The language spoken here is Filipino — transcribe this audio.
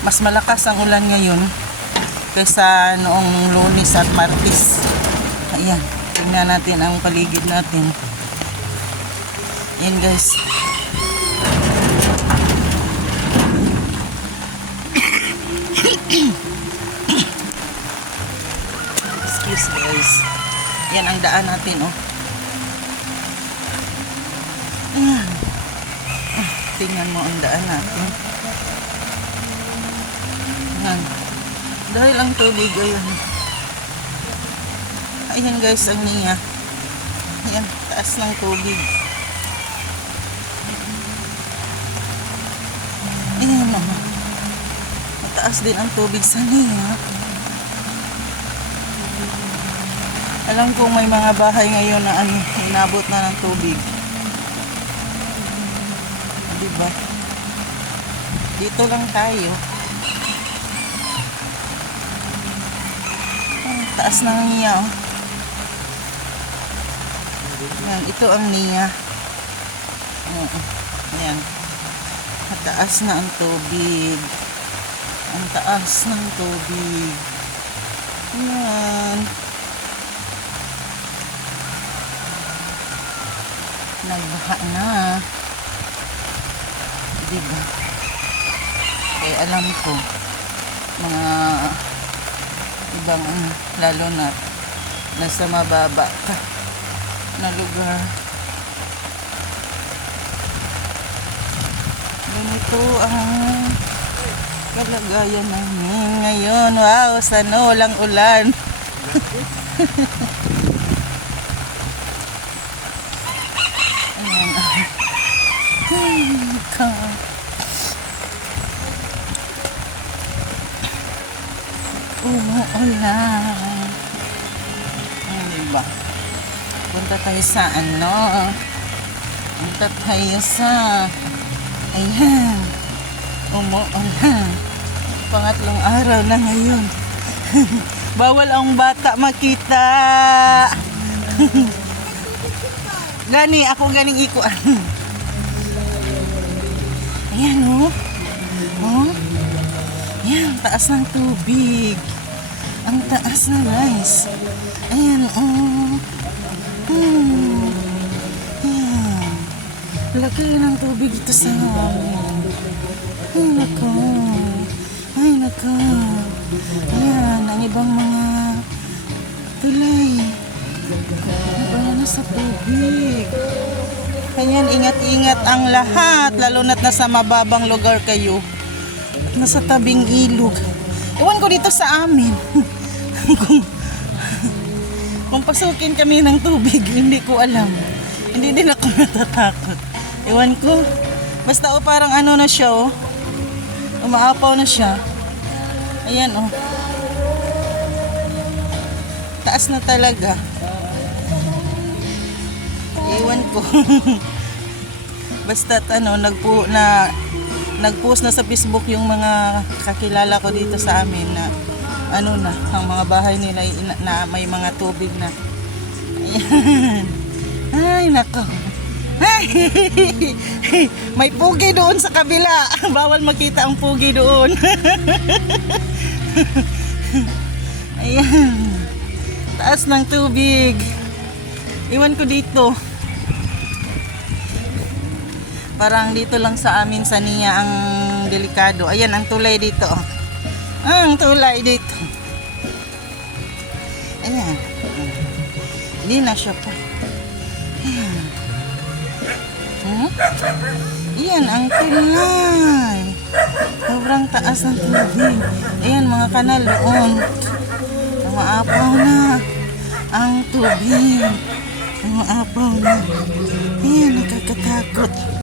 Mas malakas ang ulan ngayon kaysa noong Lunes at Martes. Ayan, tingnan natin ang paligid natin. Ayan guys. Excuse guys. Yan ang daan natin, oh. Ayan. Tingnan mo ang daan natin. Ayan. Dahil ang tubig, ayan. Ayan guys, ang niya. Ayan, taas ng tubig. Ayan, oh. Mataas din ang tubig sa niya. Alam ko may mga bahay ngayon na inabot na ng tubig. Diba? Dito lang tayo. Taas ng niya, oh. Yan, ito ang niya. Ayan. Mataas na ang tubig. Ang taas ng tubig. Ayan. Nagbaha na. Diba? Kaya alam ko mga ibang lalo na nasa mababa ka na lugar. Ganito ang kalagayan namin ngayon. Wow, sana walang ulan. Umuulan. Diba? Punta tayo sa ano? Punta tayo sa ayan. Umuulan. Pangatlong araw na ngayon. Bawal ang bata makita. Gani, ako ganing ikuan. Ayan, oh. Oh. Ayan, taas ng tubig. Ang taas na guys. Ayan, oh. Ayan. Laki ng tubig ito sa amin. Ay, nako. Ay, nako. Ayan, ang ibang mga tulay. Iba na sa tubig. Kanyan, ingat-ingat ang lahat, lalo na't nasa mababang lugar kayo. Nasa tabing ilog. Iwan ko dito sa amin. kung pasukin kami ng tubig, hindi ko alam. Hindi din ako natatakot. Iwan ko. Basta parang ano na siya, oh. Umaapaw na siya. Ayan, oh. Taas na talaga. Iwan ko. Basta nag-post na sa Facebook yung mga kakilala ko dito sa amin na ano na, ang mga bahay nila na may mga tubig na. Ayan. Ay, nako. Ay, may pugi doon sa kabila. Bawal makita ang pugi doon. Ayan. Taas ng tubig. Iwan ko dito. Parang dito lang sa amin sa niya ang delikado. Ayan, ang tulay dito. Ang tulay dito. Ayan. Hindi na siya pa. Ayan. Ayan, ang tulay. Sobrang taas ng tubig. Ayan, mga kanal doon. Umaapaw na ang tubig. Umaapaw na. Ayan, nakakatakot.